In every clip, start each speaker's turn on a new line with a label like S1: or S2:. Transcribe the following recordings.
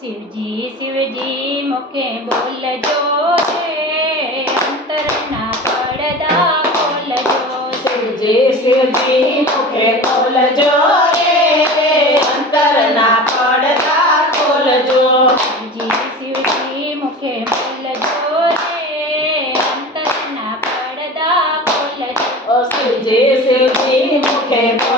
S1: શિવજી શિવજી મુખે બોલજો રે અંતરના પડદા ખોલજો
S2: શિવજી શિવજી મુખે ખોલજો રે અંતરના પડદા ખોલજો.
S1: શિવજી શિવજી મુખે બોલજો રે અંતરના પડદા ખોલજો.
S2: ઓ શિવજી શિવજી મુખે ખોલજો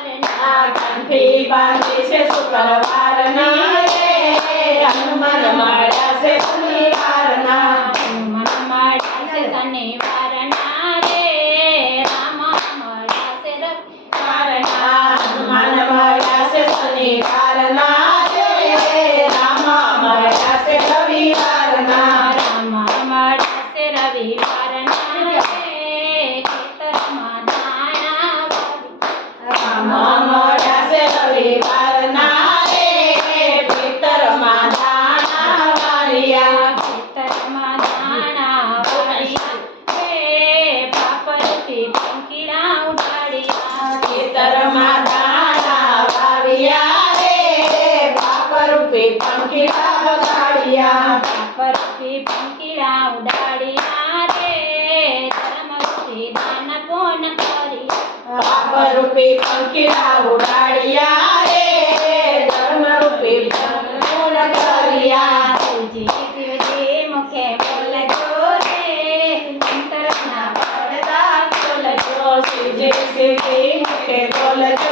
S2: కంఠీ బాణి సుఖవారణి પંખીડા બગાડ્યા
S1: પાપરથી પંખીડા ઉડાડ્યા રે ધર્મથી દાન પૂન કર્યા
S2: બાપ રૂપે પંખીડા ઉડાડ્યા રે ધર્મ રૂપે પૂર્ણ કર્યા શિવજી શિવજી મુખે બોલજો